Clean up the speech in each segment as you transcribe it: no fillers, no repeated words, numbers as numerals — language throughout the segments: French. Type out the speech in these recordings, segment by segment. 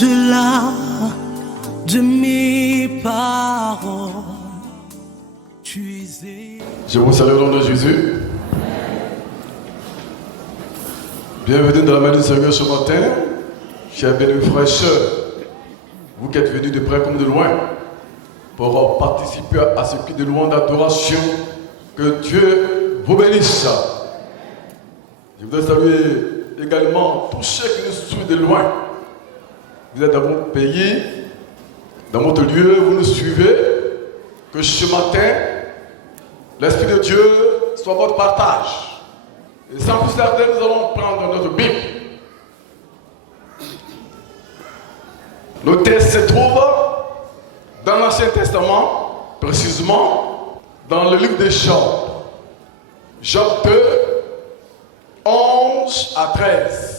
au-delà de mes paroles. Tu es... Je vous salue au nom de Jésus. Bienvenue dans la main du Seigneur ce matin, chers bénis frères et sœurs, vous qui êtes venus de près comme de loin, pour participer à ce qui est de louange d'adoration. Que Dieu vous bénisse. Je voudrais saluer également tous ceux qui nous suivent de loin. Vous êtes dans votre pays, dans votre lieu, vous nous suivez. Que ce matin, l'Esprit de Dieu soit votre partage. Et sans plus tarder, nous allons prendre notre Bible. Le texte se trouve dans l'Ancien Testament, précisément dans le livre de Job. Job 2, 11 à 13.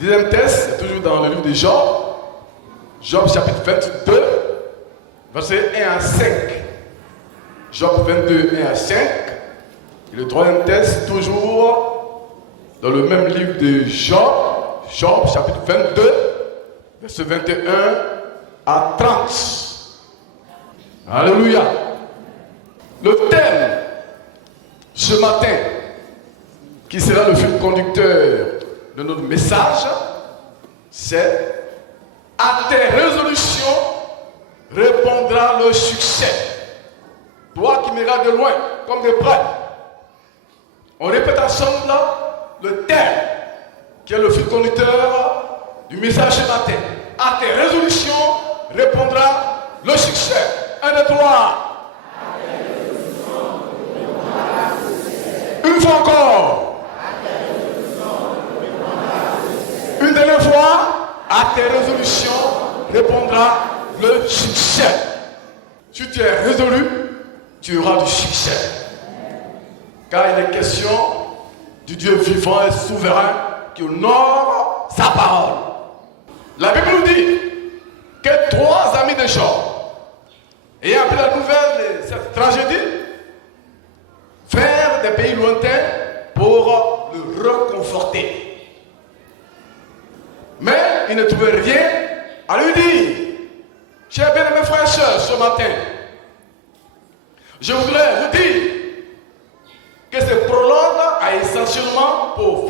Le deuxième texte, c'est toujours dans le livre de Job. Job chapitre 22, versets 1 à 5. Job 22, 1 à 5. Et le troisième texte, toujours dans le même livre de Job. Job chapitre 22, versets 21 à 30. Alléluia. Le thème ce matin, qui sera le fil conducteur de notre message, c'est « À tes résolutions répondra le succès ». Toi qui me regardes de loin, comme de près, on répète ensemble le thème, qui est le fil conducteur du message ce matin. « À tes résolutions répondra le succès ». 1, 2, 3. Une fois encore. Une dernière fois. À tes résolutions répondra le succès. Si tu es résolu, tu auras du succès. Car il est question du Dieu vivant et souverain qui honore sa parole. La Bible nous dit que 3 amis de Job, ayant appris la nouvelle de cette tragédie, vers des pays lointains pour le reconforter. Mais il ne trouvait rien à lui dire. Chers bien-aimés frères et sœurs, ce matin, je voudrais vous dire que ce prologue a essentiellement pour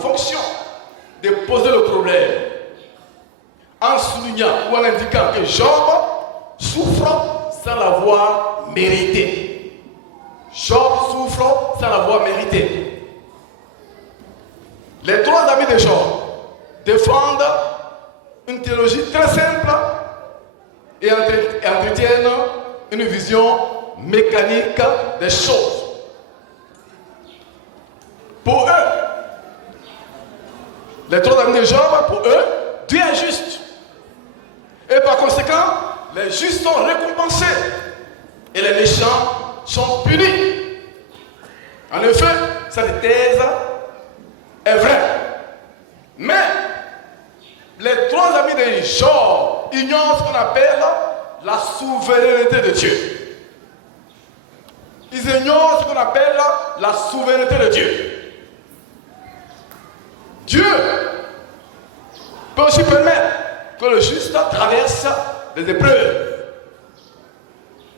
fonction de poser le problème en soulignant ou en indiquant que Job souffre sans l'avoir mérité. Job souffre sans l'avoir mérité. Les 3 amis de Job défendent une théologie très simple et entretiennent une vision mécanique des choses. Pour eux, les 3 amis de Job, pour eux, Dieu est juste. Et par conséquent, les justes sont récompensés et les méchants sont punis. En effet, cette thèse est vraie. Mais les 3 amis de Job ignorent ce qu'on appelle la souveraineté de Dieu. Ils ignorent ce qu'on appelle la souveraineté de Dieu. Dieu peut aussi permettre que le juste traverse des épreuves.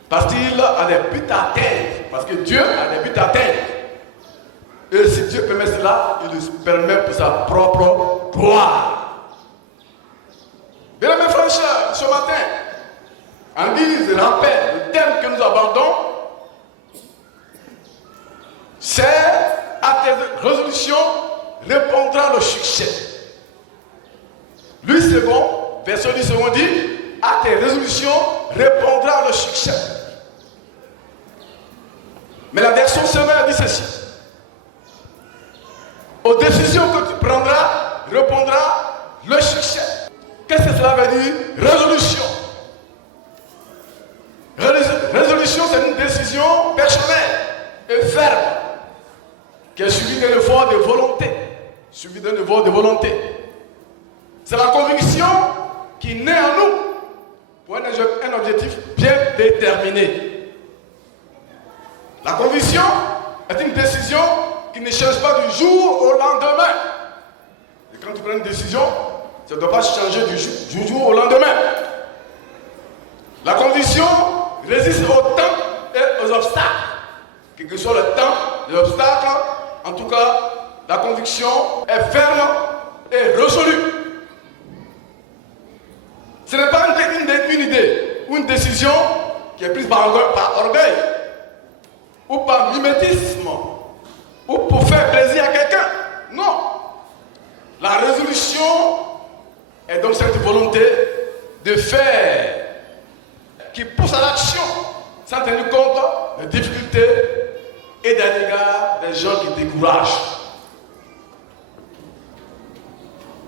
Parce qu'il a des buts à atteindre. Parce que Dieu a des buts à atteindre. Et si Dieu permet cela, il le permet pour sa propre gloire. Bien mes frères et sœurs, ce matin, en guise de rappel, le thème que nous abordons, c'est à tes résolutions répondra le succès. Lui second, verset 10 second dit, à tes résolutions répondra le succès. Mais la version semaine dit ceci. Aux décisions que tu prendras, répondra le succès. Qu'est-ce que cela veut dire? Résolution. Résolution, c'est une décision personnelle et ferme qui est suivie d'un effort de volonté. Suivie d'un effort de volonté. C'est la conviction qui naît en nous pour un objectif bien déterminé. La conviction est une décision qui ne change pas du jour au lendemain. Et quand tu prends une décision, Ça ne doit pas changer du jour au lendemain. La conviction résiste au temps et aux obstacles. Quel que soit le temps, les obstacles, en tout cas, la conviction est ferme et résolue. Ce n'est pas une idée ou une décision qui est prise par orgueil ou par mimétisme ou pour faire plaisir à quelqu'un. Non. La résolution est donc cette volonté de faire qui pousse à l'action sans tenir compte des difficultés et des dégâts des gens qui découragent.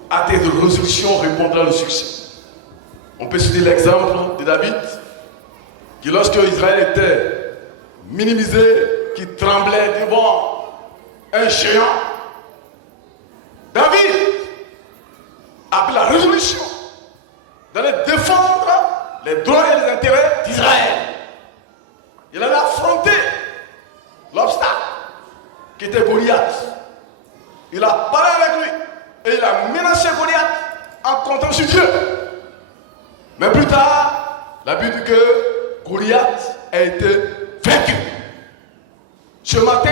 À tes résolutions répondra le succès. On peut citer l'exemple de David, qui lorsque Israël était minimisé, qui tremblait devant un géant, David a pris la résolution d'aller défendre les droits et les intérêts d'Israël. Il allait affronter l'obstacle qui était Goliath. Il a parlé avec lui et il a menacé Goliath en comptant sur Dieu. Mais plus tard, la Bible dit que Goliath a été vaincu. Ce matin,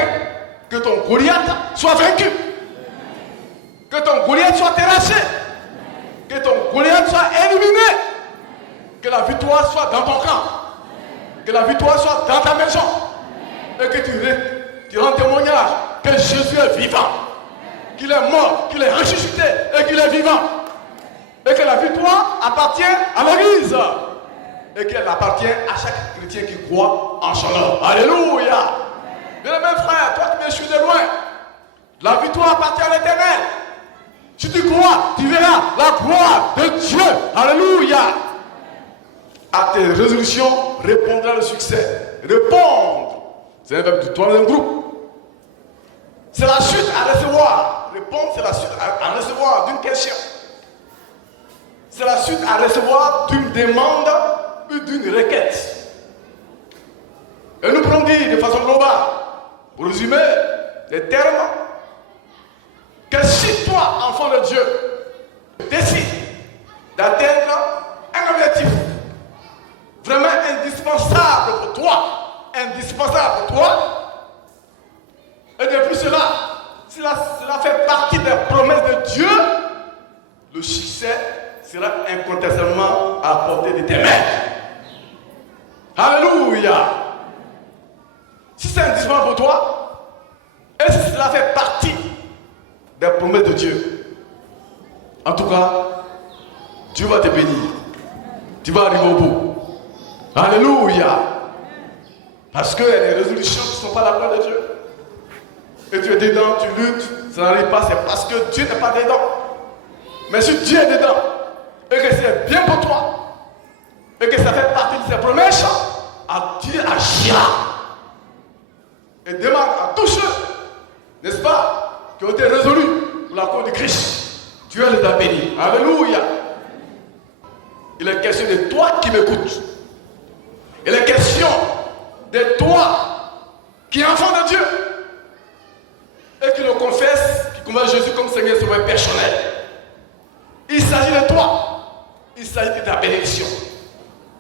que ton Goliath soit vaincu. Que ton Goliath soit terrassé. Que ton Goliath soit éliminé. Que la victoire soit dans ton camp. Que la victoire soit dans ta maison. Et que tu rends témoignage que Jésus est vivant. Qu'il est mort, qu'il est ressuscité et qu'il est vivant. Et que la victoire appartient à l'Église. Et qu'elle appartient à chaque chrétien qui croit en son nom. Alléluia. Bien-aimé frère, toi qui me suis de loin, la victoire appartient à l'Éternel. Si tu crois, tu verras la gloire de Dieu. Alléluia. À tes résolutions répondra le succès. Répondre, c'est un verbe du troisième groupe. C'est la suite à recevoir. Répondre, c'est la suite à recevoir d'une question. C'est la suite à recevoir d'une demande ou d'une requête. Et nous pouvons dire de façon globale, pour résumer les termes, que si toi, enfant de Dieu, décides d'atteindre un objectif vraiment indispensable pour toi, et de plus cela fait partie des promesses de Dieu, le succès sera incontestablement à la portée de tes mains. Alléluia. Si c'est indispensable pour toi, et si cela fait partie des promesses de Dieu, en tout cas, Dieu va te bénir. Tu vas arriver au bout. Alléluia. Parce qu'il y a des résolutions qui ne sont pas la gloire de Dieu. Et tu es dedans, tu luttes, ça n'arrive pas, c'est parce que Dieu n'est pas dedans. Mais si Dieu est dedans, et que c'est bien pour toi, et que ça fait partie de ses promesses, Dieu agira. Et demande à tous ceux, n'est-ce pas, qui ont été résolus pour la cause de Christ. Dieu les a bénis. Alléluia. Il est question de toi qui m'écoutes. Il est question de toi qui es enfant de Dieu et qui le confesse, qui confesse Jésus comme Seigneur et Sauveur personnel. Il s'agit de toi. Il s'agit de ta bénédiction.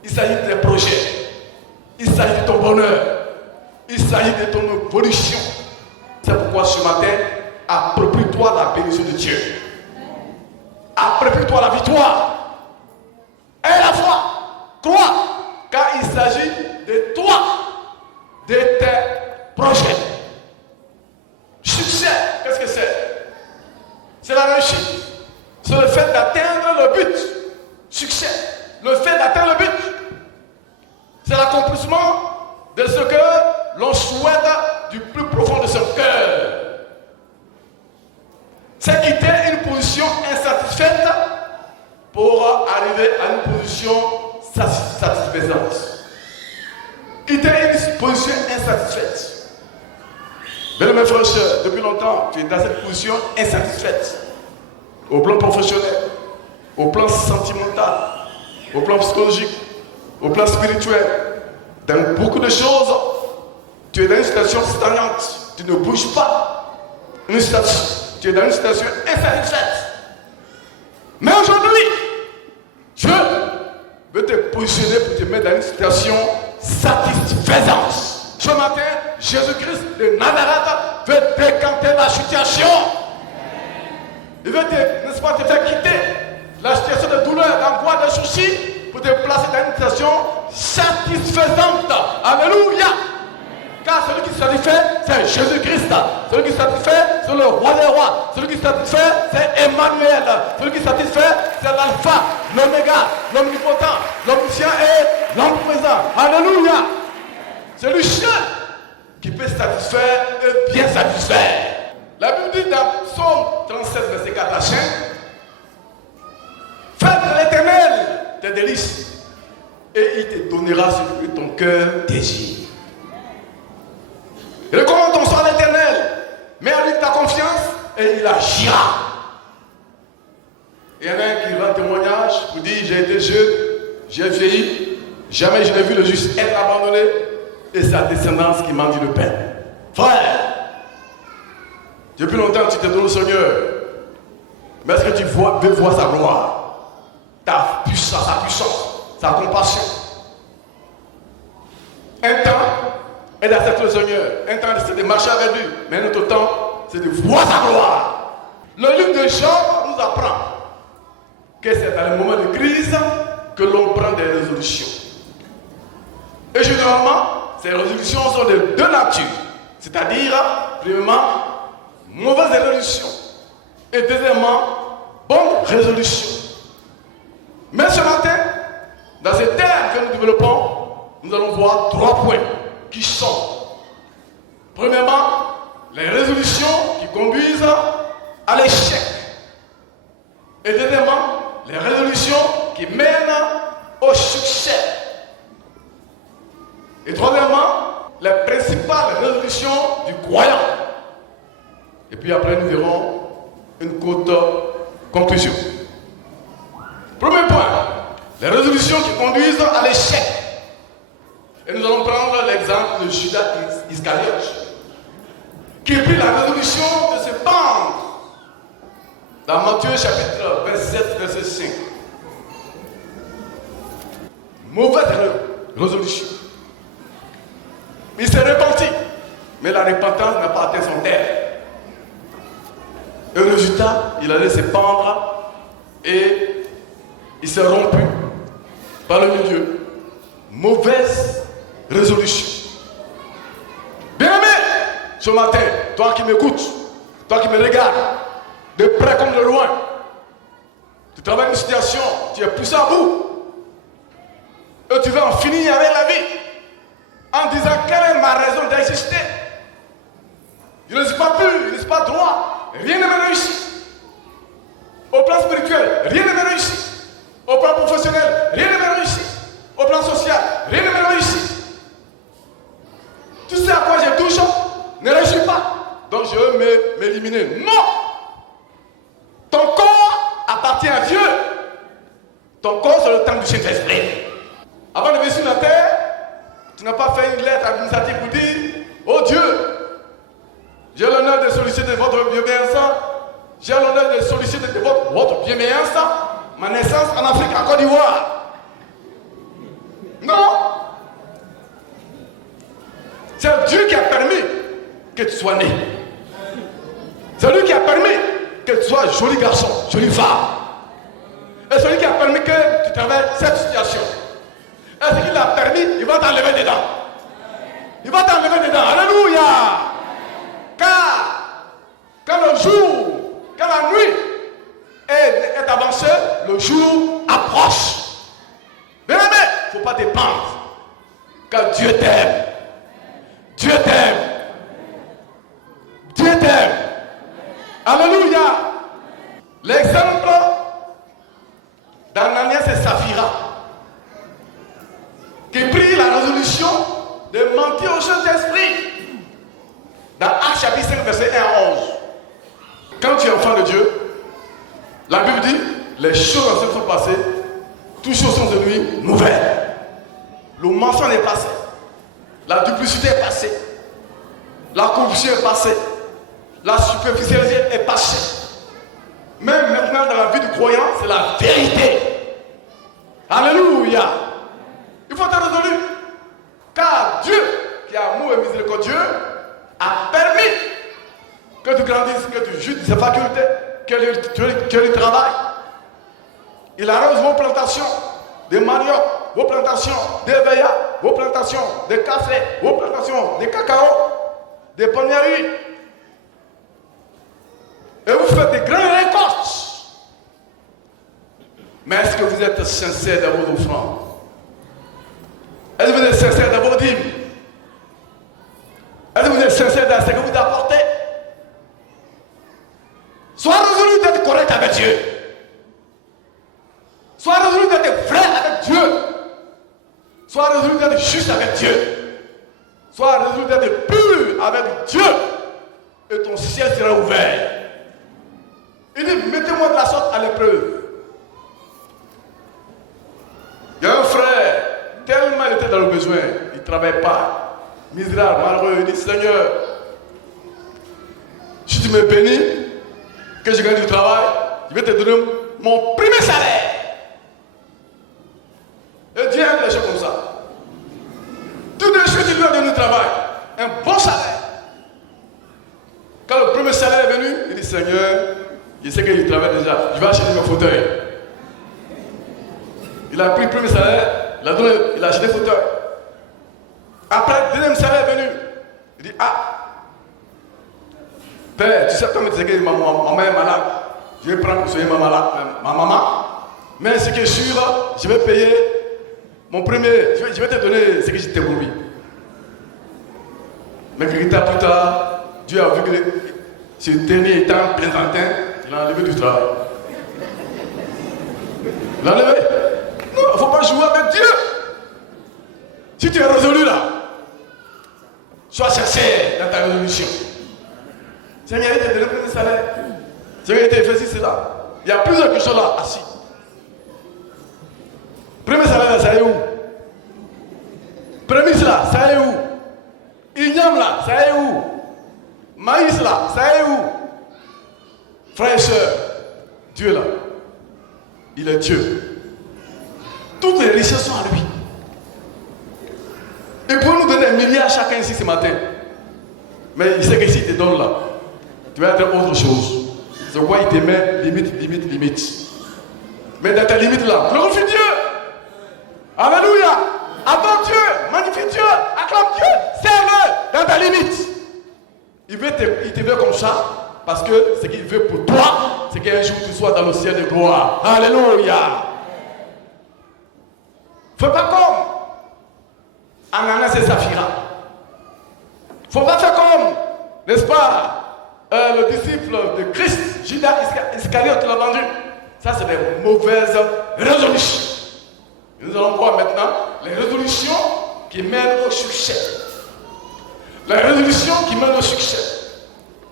Il s'agit de tes projets. Il s'agit de ton bonheur. Il s'agit de ton évolution. C'est pourquoi ce matin, approprie-toi la bénédiction de Dieu. Approprie-toi la victoire. Et la foi. Crois. Car il s'agit de toi. De tes projets. Succès, qu'est-ce que c'est? C'est la réussite. C'est le fait d'atteindre le but. Succès. Le fait d'atteindre le but. C'est l'accomplissement de ce que l'on souhaite du plus profond de son cœur. C'est quitter une position insatisfaite pour arriver à une position satisfaisante. Quitter une position insatisfaite. Bien mes frères et sœurs, depuis longtemps, tu es dans cette position insatisfaite. Au plan professionnel, au plan sentimental, au plan psychologique, au plan spirituel. Dans beaucoup de choses, tu es dans une situation stagnante. Tu ne bouges pas. Tu es dans une situation insatisfaite. Mais aujourd'hui, Dieu veut te positionner pour te mettre dans une situation satisfaisante. Ce matin, Jésus-Christ de Nazareth veut décanter la situation. Il veut n'est-ce pas, te faire quitter la situation de douleur, d'angoisse, de soucis pour te placer dans une situation satisfaisante. Alléluia. Car celui qui satisfait, c'est Jésus-Christ. Celui qui satisfait, c'est le roi des rois. Celui qui satisfait, c'est Emmanuel. Celui qui satisfait, c'est l'alpha, l'oméga, l'omnipotent, l'omniscient et l'omniprésent. Alléluia. C'est lui seul qui peut satisfaire et bien satisfaire. La Bible dit dans Psaume 37, verset 4 à 5, fais de l'Éternel tes délices et il te donnera ce que ton cœur désire. Recommande ton sort à l'Éternel, mets en lui ta confiance et il agira. Il y en a un qui rend témoignage pour dire j'ai été jeune, j'ai vieilli, jamais je n'ai vu le juste être abandonné et sa descendance qui mendie le pain. Frère, depuis longtemps tu te donnes au Seigneur, mais est-ce que tu veux voir sa gloire, ta puissance, sa compassion? Un temps, elle accepte le Seigneur. Un temps, c'est de marcher avec lui. Mais un autre temps, c'est de voir sa gloire. Le livre de Job nous apprend que c'est dans les moments de crise que l'on prend des résolutions. Et généralement, ces résolutions sont de deux natures. C'est-à-dire, premièrement, mauvaise résolution. Et deuxièmement, bonne résolution. Mais ce matin, dans ces termes que nous développons, nous allons voir trois points qui sont, premièrement, les résolutions qui conduisent à l'échec. Et deuxièmement, les résolutions qui mènent au succès. Et troisièmement, les principales résolutions du croyant. Et puis après, nous verrons une courte conclusion. Premier point, les résolutions qui conduisent à l'échec. Et nous allons prendre l'exemple de Judas Iscariote, qui prit la résolution de se pendre. Dans Matthieu chapitre 27, verset 5. Mauvaise résolution. Il s'est repenti, mais la repentance n'a pas atteint son terme. Et le résultat, il allait se pendre et il s'est rompu par le milieu. Mauvaise résolution. Bien-aimé, ce matin, toi qui m'écoutes, toi qui me regardes, de près comme de loin, tu travailles une situation, tu es poussé à bout, et tu veux en finir avec la vie, en disant quelle est ma raison d'exister. Je ne suis pas pur, je ne suis pas droit, rien ne me réussit. Au plan spirituel, rien ne me réussit. Au plan professionnel, rien ne me réussit. Au plan social, rien ne me réussit. Tout ce à quoi je touche ne réussit pas. Donc je veux m'éliminer. Non! Ton corps appartient à Dieu. Ton corps, c'est le temple du Saint-Esprit. Avant de venir sur la terre, tu n'as pas fait une lettre administrative pour dire oh Dieu, j'ai l'honneur de solliciter votre bienveillance. J'ai l'honneur de solliciter votre bienveillance. Ma naissance en Afrique, en Côte d'Ivoire. Non. C'est Dieu qui a permis que tu sois né. C'est lui qui a permis que tu sois joli garçon, jolie femme. Et celui qui a permis que tu traverses cette situation. Et ce qu'il a permis, il va t'enlever dedans. Il va t'enlever dedans. Alléluia. Car quand le jour, quand la nuit est avancée, le jour approche. Bien aimé, il ne faut pas dépendre. Car Dieu t'aime. Dieu t'aime. Dieu t'aime. Alléluia. L'exemple d'Ananias et Saphira, qui prit la résolution de mentir au Saint-Esprit. Dans Actes chapitre 5, verset 1 à 11. Quand tu es enfant de Dieu, la Bible dit, les choses anciennes sont passées, toutes choses sont devenues nouvelles. Le mensonge est passé, la duplicité est passée, la corruption est passée, la superficialité est passée. Même maintenant dans la vie du croyant, c'est la vérité. Alléluia. Il faut être résolu. Car Dieu, qui est amour et miséricordieux, a permis que tu grandisses, que tu joues de ses facultés, que tu travailles. Il arrose vos plantations de manioc, vos plantations d'éveilla, vos plantations de café, vos plantations de cacao, de pogneries. Et vous faites des grandes récoltes. Mais est-ce que vous êtes sincère dans vos offrandes? Est-ce que vous êtes sincère dans vos dîmes? Est-ce que vous êtes sincère dans ce que vous apportez? Sois résolu d'être correct avec Dieu. Sois résolu d'être vrai avec Dieu. Sois résolu d'être juste avec Dieu. Sois résolu d'être pur avec Dieu. Et ton ciel sera ouvert. Il dit, mettez-moi de la sorte à l'épreuve. Il y a un frère, tellement il était dans le besoin, il ne travaillait pas. Misérable, malheureux, il dit, Seigneur, si tu me bénis, que je gagne du travail, je vais te donner mon premier salaire. Et Dieu aime les choses comme ça. Tout de suite, il lui a donné du travail, un bon salaire. Quand le premier salaire est venu, il dit, Seigneur, je sais qu'il travaille déjà, je vais acheter mon fauteuil. Il a pris le premier salaire, il a acheté le fauteuil. Après, le deuxième salaire est venu. Il dit, ah, Père, tu sais comme tu sais que ma maman est malade. Je vais prendre pour soigner ma maman. Mais ce qui est sûr, je vais payer mon premier, je vais te donner ce que je t'ai promis. Mais quelques temps plus tard, Dieu a vu que ce dernier étant plaisantin, il a enlevé du travail. Il l'a enlevé. Non, il ne faut pas jouer avec Dieu. Si tu es résolu là, sois sincère dans ta résolution. Seigneur, il t'a donné le premier salaire. Seigneur, il t'a fait ceci, cela. Il y a plusieurs qui sont là, assis. Premier salaire, ça est où? Prémisse là, ça est où? Igname là, ça est où? Maïs là, ça est où? Frères et sœurs, Dieu est là. Il est Dieu. Toutes les richesses sont à lui. Il peut nous donner des milliards chacun ici ce matin. Mais il sait que s'il te donne là, tu vas être autre chose. C'est pourquoi il te met limite. Mais dans ta limite là, glorifie Dieu. Alléluia. Adore Dieu, magnifie Dieu, acclame Dieu, serve-le dans ta limite. Il te veut comme ça parce que ce qu'il veut pour toi, c'est qu'un jour tu sois dans le ciel de gloire. Alléluia. Fais pas comme Ananas et Saphira. Faut pas faire comme, n'est-ce pas, le disciple de Christ, Judas Iscariote l'a vendu. Ça, c'est des mauvaises résolutions. Nous allons voir maintenant les résolutions qui mènent au succès. Les résolutions qui mènent au succès.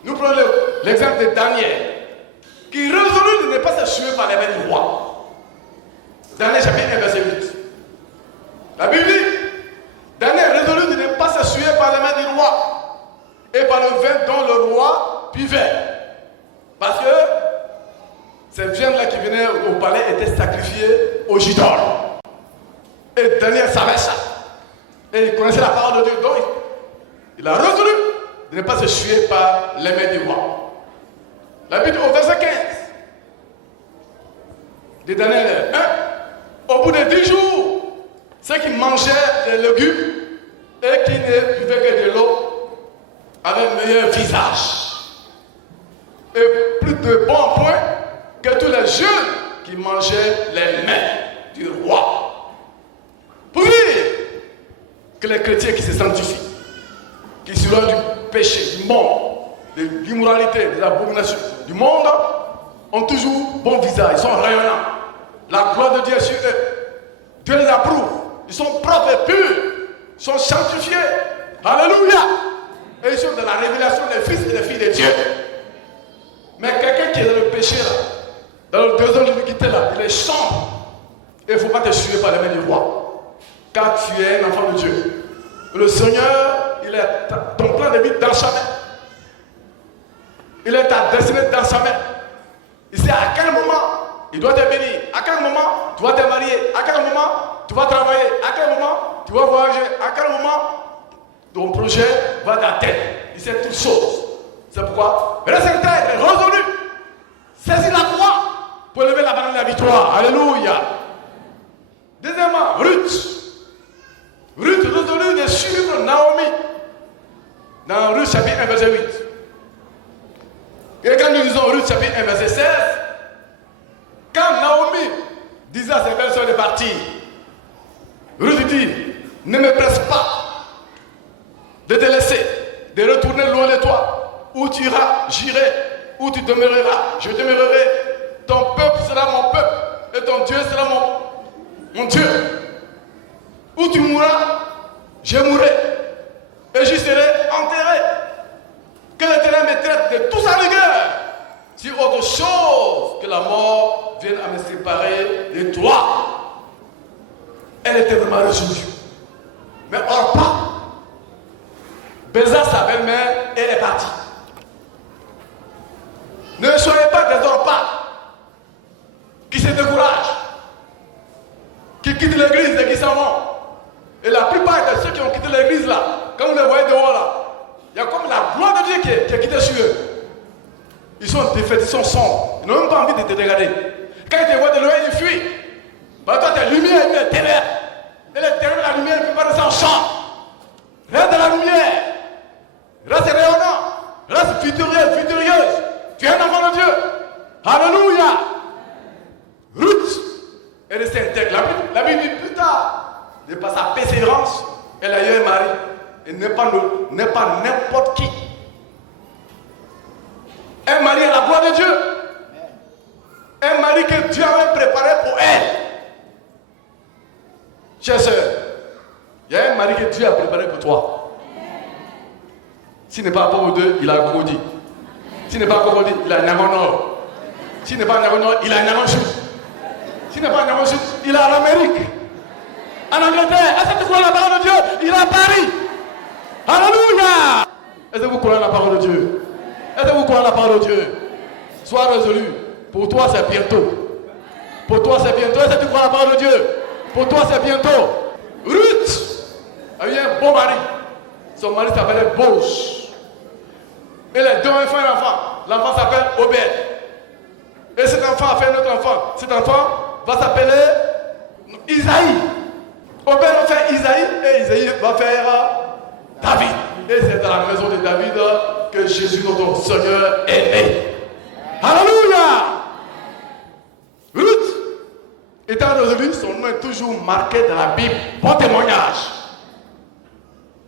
Nous prenons l'exemple de Daniel, qui résolut de ne pas se tuer par les mains du roi. Daniel chapitre 1, verset 8. La Bible dit, Daniel résolut de ne pas se tuer par les mains du roi et par le vin dont le roi buvait. Parce que cette viande-là qui venait au palais était sacrifiée aux idoles. Et Daniel savait ça. Et il connaissait la parole de Dieu. Donc, il a résolu de ne pas se tuer par les mains du roi. La Bible au verset 15 de Daniel 1, au bout de 10 jours, ceux qui mangeaient des légumes et qui ne buvaient que de l'eau avaient un meilleur visage et plus de bons points que tous les jeunes qui mangeaient les mains du roi. Pour dire que les chrétiens qui se sanctifient, qui s'éloignent du péché, du monde, de l'immoralité, de l'abomination du monde, ont toujours bon visage, ils sont rayonnants. La gloire de Dieu est sur eux. Dieu les approuve. Ils sont propres et purs. Ils sont sanctifiés. Alléluia. Et ils sont dans la révélation des fils et des filles de Dieu. Mais quelqu'un qui est dans le péché là, dans le désordre de l'iniquité là, il est sombre. Et il ne faut pas te suer par les mains du roi. Car tu es un enfant de Dieu. Le Seigneur, il est ton plan de vie dans sa main. Il est ta destinée dans sa main. Il sait à projet va d'atteindre. Il sait toutes choses. C'est pourquoi reste intègre, résolu. Saisis la croix pour lever la banane de la victoire. Alléluia. Deuxièmement, Ruth. Ruth résolut de suivre Naomi. Dans Ruth chapitre 1, verset 8. Et quand nous lisons Ruth chapitre 1, verset 16, quand Naomi disait à ses belles soeurs de partir, Ruth dit, ne me presse pas de te laisser, de retourner loin de toi. Où tu iras, j'irai. Où tu demeureras, je demeurerai. Ton peuple sera mon peuple et ton Dieu sera mon Dieu. Où tu mourras, je mourrai et j'y serai enterré. Que l'Éternel me traite de toute sa rigueur, si autre chose que la mort vienne à me séparer de toi. Elle était vraiment résolue. Mais Orpa baisa sa belle-mère et elle est partie. Ne soyez pas des Orpa qui se découragent, qui quittent l'église et qui s'en vont. Et la plupart de ceux qui ont quitté l'église là, quand vous les voyez dehors là, il y a comme la gloire de Dieu qui est quittée sur eux. Ils sont défaits, ils sont sombres. Ils n'ont même pas envie de te regarder. Quand ils te voient de loin, ils fuient. Parce que toi, tu es lumière et tu es ténèbres. Et les ténèbres de la lumière, ils ne peuvent pas rester en champ. Reste dans la lumière. Reste rayonnant. Reste victorieuse. Tu es un enfant de Dieu. Alléluia. Ruth est restée intègre. La Bible dit plus tard, de par sa persévérance, elle a eu un mari. Et n'est pas n'importe qui. Un mari à la gloire de Dieu. Un mari que Dieu avait préparé pour elle. Chers sœurs, il y a un mari que Dieu a préparé pour toi. S'il n'est pas pour Dieu, il a un Cocody. S'il n'est pas Cocody, il a un Nagonor. S'il n'est pas Nagonor, il a un Nagonchou. S'il n'est pas Nagonchou, il a l'Amérique. En Angleterre, est-ce que tu crois la parole de Dieu? Il est à Paris. Alléluia. Est-ce que vous croyez la parole de Dieu? Est-ce que vous croyez la parole de Dieu? Sois résolu. Pour toi, c'est bientôt. Pour toi, c'est bientôt. Est-ce que tu crois la parole de Dieu? Pour toi, c'est bientôt. Ruth a eu un bon mari. Son mari s'appelait Boaz. Et les deux ont fait un enfant. L'enfant s'appelle Obed. Et cet enfant a fait un autre enfant. Cet enfant va s'appeler Isaïe. Obed va faire Isaïe et Isaïe va faire David. Et c'est dans la maison de David que Jésus, notre Seigneur, est né. Alléluia. Ruth, étant résolue, son nom est toujours marqué dans la Bible. Bon témoignage.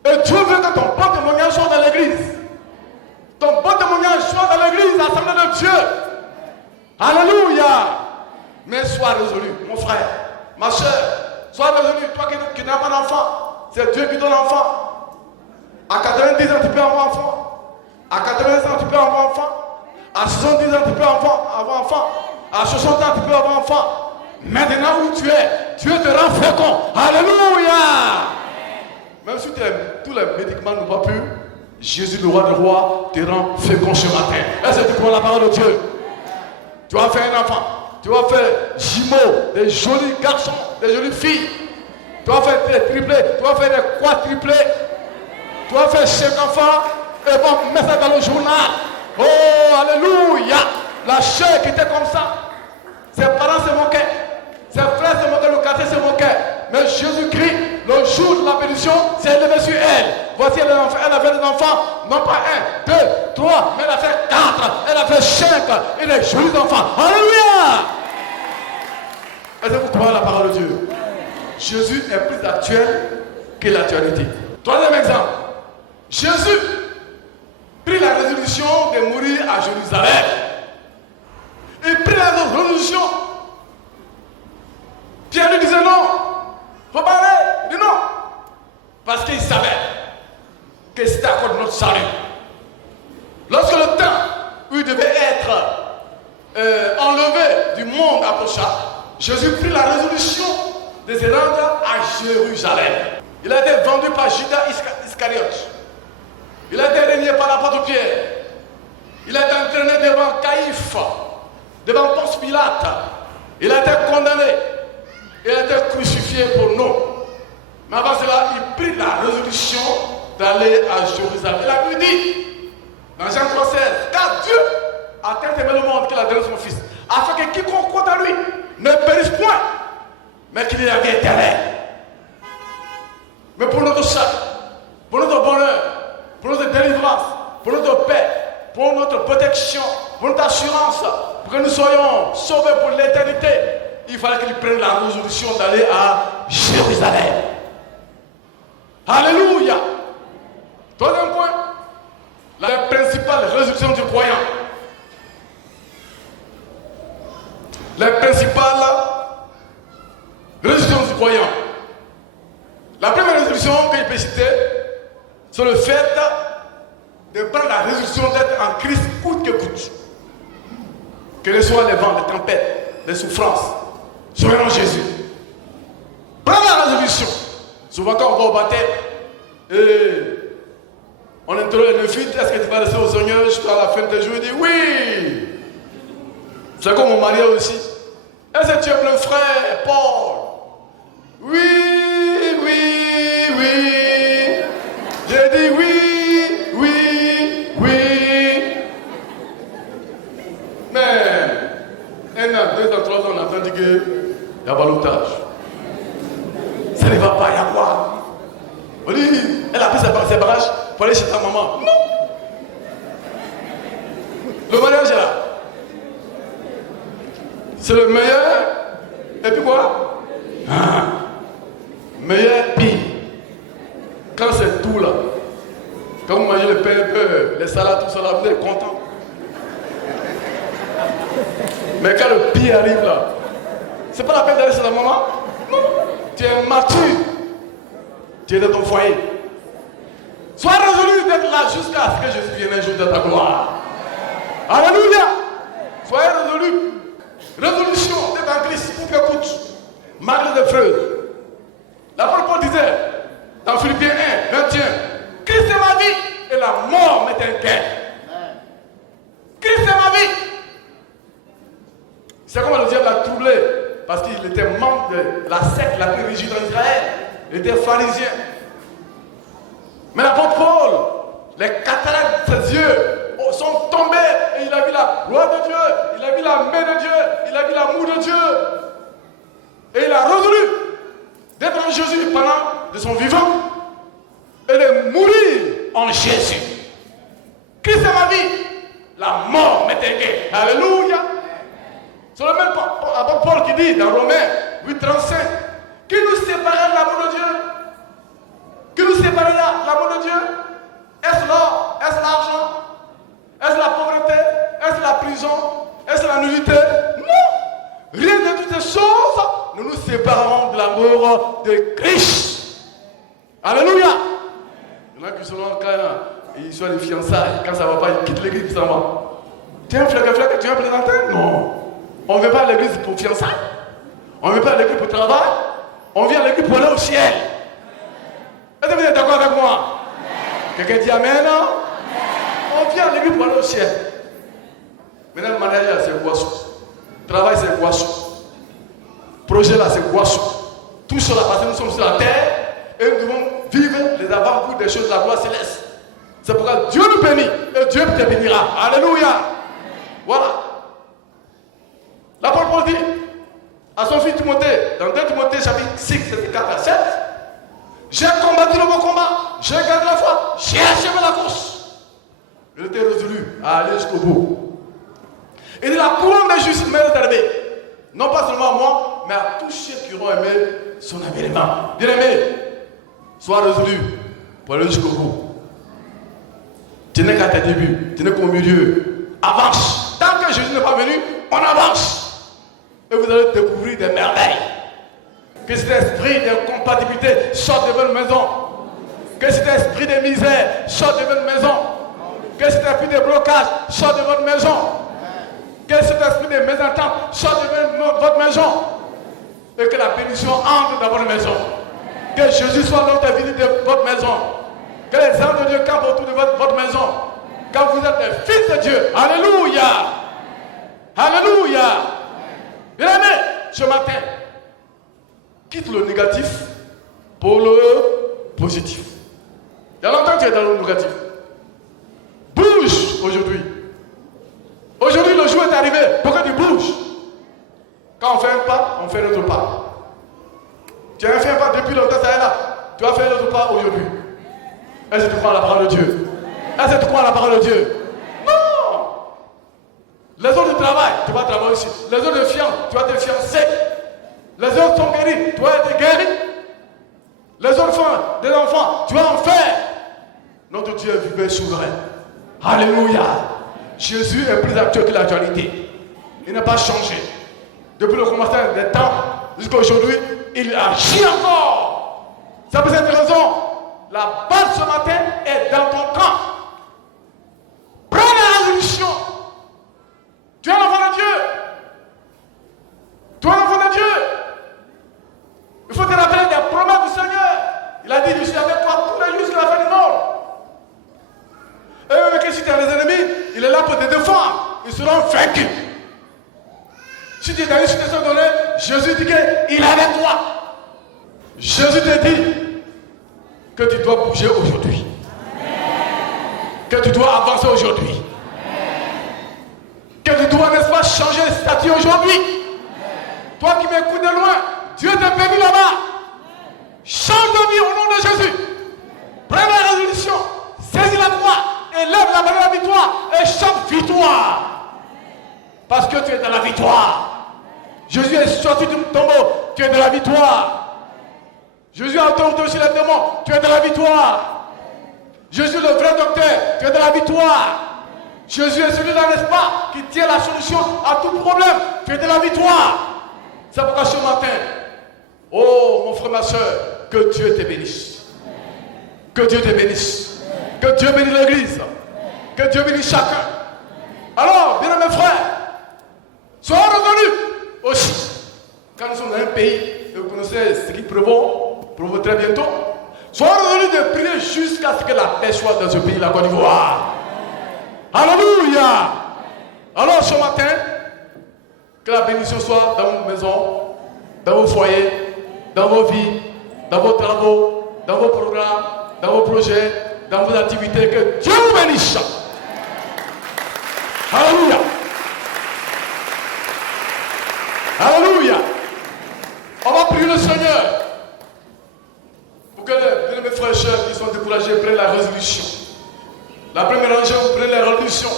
Et Dieu veut que ton bon témoignage soit dans l'église. Ton bon témoignage soit dans l'église, l'assemblée de Dieu. Alléluia. Mais sois résolu, mon frère, ma soeur. Sois résolu, toi qui n'as pas d'enfant. C'est Dieu qui donne l'enfant. À 90 ans, tu peux avoir enfant. À 80 ans, tu peux avoir enfant. À 70 ans, tu peux avoir enfant. À 60 ans, tu peux avoir enfant. Maintenant où tu es, Dieu te rend fécond. Alléluia. Même si tous les médicaments n'ont pas pu, Jésus, le roi des rois, te rend fécond ce matin. Est-ce que tu crois la parole de Dieu? Tu vas faire un enfant. Tu vas faire jumeaux, des jolis garçons, des jolies filles. Tu vas faire des triplés, tu vas faire des quadruplés. Tu vas faire 5 enfants et vont mettre ça dans le journal. Oh, alléluia. La chair qui était comme ça. Ses parents se moquaient. Ses frères se moquaient, le quartier se moquait. Mais Jésus-Christ, le jour de la bénédiction, s'est levé sur elle. Voici, elle avait des enfants, non pas 1, 2, 3, mais elle a fait 4, elle a fait 5, et des jolis enfants. Alléluia. Est-ce que vous croyez la parole de Dieu? Jésus est plus actuel que l'actualité. Troisième exemple. Jésus prit la résolution de mourir à Jérusalem. Il prit la résolution. Pierre lui disait non. Faut pas aller. Il dit non. Parce qu'il savait que c'était à cause de notre salut. Lorsque le temps où il devait être enlevé du monde approcha, Jésus prit la résolution de se rendre à Jérusalem. Il a été vendu par Judas Iscariote. Il a été régné par l'apôtre Pierre. Il a été entraîné devant Caïphe, devant Ponce Pilate. Il a été condamné. Il a été crucifié pour nous. Mais avant cela, il prit la résolution d'aller à Jérusalem. Et la Bible dit, dans Jean 3,16, car Dieu a tant aimé le monde qu'il a donné son Fils, afin que quiconque croit en lui ne périsse point, mais qu'il ait la vie éternelle. Mais pour notre salut, pour notre bonheur, pour notre délivrance, pour notre paix, pour notre protection, pour notre assurance, pour que nous soyons sauvés pour l'éternité, il fallait qu'il prenne la résolution d'aller à Jérusalem. Alléluia. Troisième point, la principale résolution du croyant. La principale résolution du croyant. La première résolution que je peux citer, c'est le fait de prendre la résolution d'être en Christ coûte que coûte. Quels soient les vents, les tempêtes, les souffrances, soyons en Jésus. Prends la résolution. Souvent quand on va au baptême, et on interroge le fils, est-ce que tu vas rester au Seigneur jusqu'à la fin des jours? Il dit oui. C'est comme mon mari aussi. Est-ce que tu es mon frère, Paul? Oui. J'ai dit oui. Mais 1 an, 2 ans, 3 ans, on a entendu qu'il y a ballottage. Ça ne va pas, il y a quoi? On dit, elle a pris ses bagages pour aller chez ta maman. Non. Le mariage est là. C'est le meilleur. Et puis quoi? Meilleur pire. Quand c'est tout là. Quand vous mangez le pain, les salades, tout ça là, vous êtes content. Mais quand le pire arrive là, c'est pas la peine d'aller chez la maman. Non. Tu es mature. Tu es dans ton foyer. Sois résolu d'être là jusqu'à ce que Jésus vienne un jour de ta gloire. Alléluia. Soyez résolu. Résolution d'être en Christ, coûte que coûte. Malgré les freudes. L'apôtre Paul disait, dans Philippiens 1, 21, Christ est ma vie et la mort m'est un gain. Christ est ma vie. C'est comme le diable l'a troublé, parce qu'il était membre de la secte la plus rigide en Israël. Il était pharisien. Mais l'apôtre Paul, les cataractes de ses yeux sont tombés et il a vu la gloire de Dieu, il a vu la main de Dieu, il a vu l'amour de Dieu. Et il a résolu d'être en Jésus pendant de son vivant et de mourir en Jésus. Christ est ma vie, la mort m'est un gain. Alléluia. C'est le même apôtre Paul qui dit dans Romains 8,35, qui nous séparera de l'amour de Dieu? Qui nous séparera de l'amour de Dieu? Est-ce l'or? Est-ce l'argent? Est-ce la pauvreté? Est-ce la prison? Est-ce la nullité? Non! Rien de toutes ces choses, nous nous séparons de l'amour de Christ. Alléluia! Il y en a qui sont là quand ils sont les fiançailles, quand ça ne va pas, ils quittent l'église, ça va. Tu es un fleck, tu es un plaisantin? Non. On ne vient pas à l'église pour fiançailles. On ne vient pas à l'église pour travail. On vient à l'église pour aller au ciel. Est-ce que vous êtes d'accord avec moi? Quelqu'un dit amen, non? On vient à l'église pour aller au ciel. Maintenant, le mariage, c'est quoi ça? Travail, c'est quoi ça? Projet, là, c'est quoi ça? Tout cela, parce que nous sommes sur la terre et nous devons vivre les avant-goûts des choses de la gloire céleste. C'est pourquoi Dieu nous bénit et Dieu te bénira. Alléluia. Voilà. L'apôtre Paul dit à son fils Timothée, dans 2 Timothée chapitre 6, 4 à 7, j'ai combattu le bon combat, j'ai gardé la foi, j'ai achevé la course. Il était résolu à aller jusqu'au bout. Il dit la couronne de justice m'est réservée, non pas seulement à moi, mais à tous ceux qui auront aimé son avènement. Bien-aimé, sois résolu pour aller jusqu'au bout. Tu n'es qu'à tes débuts, tu n'es qu'au milieu. Avance. Tant que Jésus n'est pas venu, on avance. Et vous allez découvrir des merveilles. Que cet esprit d'incompatibilité sorte de votre maison. Que cet esprit de misère sorte de votre maison. Que cet esprit de blocage sorte de votre maison. Que cet esprit de mésentente sorte de votre maison. Et que la bénédiction entre dans votre maison. Que Jésus soit l'homme de vie de votre maison. Que les anges de Dieu campent autour de votre maison. Quand vous êtes les fils de Dieu. Alléluia. Alléluia. Bien-aimé, ce matin, quitte le négatif pour le positif. Il y a longtemps que tu es dans le négatif. Bouge aujourd'hui. Aujourd'hui, le jour est arrivé. Pourquoi tu bouges? Quand on fait un pas, on fait l'autre pas. Tu as fait un pas depuis longtemps, ça est là. Tu vas faire l'autre pas aujourd'hui. Est-ce que tu crois à la parole de Dieu? Est-ce que tu crois à la parole de Dieu? Non! Les autres du travail, tu vas travailler aussi. Les autres de fiancés, tu vas te fiancer. Les autres sont guéris, tu vas être guéri. Les enfants, des enfants, tu vas en faire. Notre Dieu est vivant et souverain. Alléluia. Jésus est plus actuel que l'actualité. Il n'a pas changé. Depuis le commencement des temps jusqu'à aujourd'hui, il agit encore. C'est pour cette raison, la balle ce matin est dans ton camp. Prends la résolution. Tu es l'enfant de Dieu. Tu es l'enfant de Dieu. Il faut te rappeler des promesses du Seigneur. Il a dit, je suis avec toi tous les jours jusqu'à la fin du monde. Et même que si tu as des ennemis, il est là pour te défendre. Ils seront vaincus. Si tu es dans une situation donnée, Jésus dit qu'il est avec toi. Jésus te dit que tu dois bouger aujourd'hui. Que tu dois avancer aujourd'hui. Que tu dois, n'est-ce pas, changer de statut aujourd'hui. Toi qui m'écoutes de loin, Dieu t'a béni là-bas. Change de vie au nom de Jésus. Prends la résolution. Saisis la croix. Et lève la main de la victoire. Et chante victoire. Parce que tu es dans la victoire. Jésus est sorti du tombeau. Tu es dans la victoire. Jésus a entendu aussi les démons. Tu es dans la victoire. Jésus le vrai docteur. Tu es dans la victoire. Jésus est celui-là, n'est-ce pas, qui tient la solution à tout problème. Tu es dans la victoire. C'est pourquoi ce matin, oh mon frère, ma soeur, que Dieu te bénisse. Que Dieu te bénisse. Que Dieu bénisse l'église. Que Dieu bénisse chacun. Alors, bien mes frères, soyons revenus aussi. Quand nous sommes dans un pays, vous connaissez ce qui prévaut très bientôt. Soyons revenus de prier jusqu'à ce que la paix soit dans ce pays, la Côte d'Ivoire. Alléluia. Alors ce matin, que la bénédiction soit dans vos maisons, dans vos foyers, dans vos vies, dans vos travaux, dans vos programmes, dans vos projets, dans vos activités. Que Dieu vous bénisse. Alléluia. Alléluia. On va prier le Seigneur pour que mes frères et sœurs qui sont découragés prennent la résolution. La première rangée, vous prenez la résolution.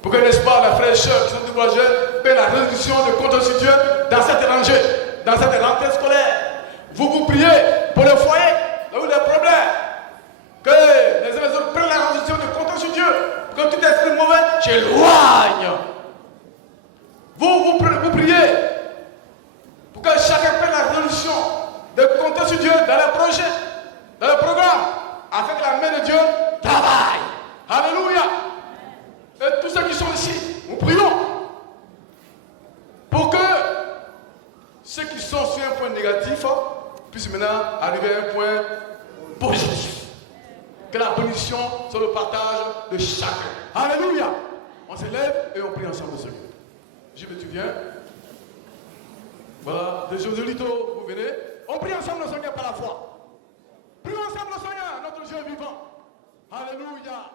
Pour que, n'est-ce pas, les frères et sœurs qui sont découragés prennent la résolution de compter sur Dieu dans cette rangée, dans cette rentrée scolaire. Vous priez pour les foyers, là où il y a des problèmes. Que les uns et les autres prennent la résolution de compter sur Dieu. Pour que tout esprit mauvais s'éloigne. Vous priez pour que chacun prenne la résolution de compter sur Dieu dans les projets, dans les programmes, afin que la main de Dieu travaille. Alléluia. Et tous ceux qui sont ici, nous prions pour que ceux qui sont sur un point négatif puissent maintenant arriver à un point positif. Que la bénédiction soit le partage de chacun. Alléluia. On se lève et on prie ensemble le Seigneur. Tu viens. Voilà, de Joselito, vous venez. On prie ensemble le Seigneur par la foi. Prions ensemble le Seigneur, notre Dieu vivant. Alléluia.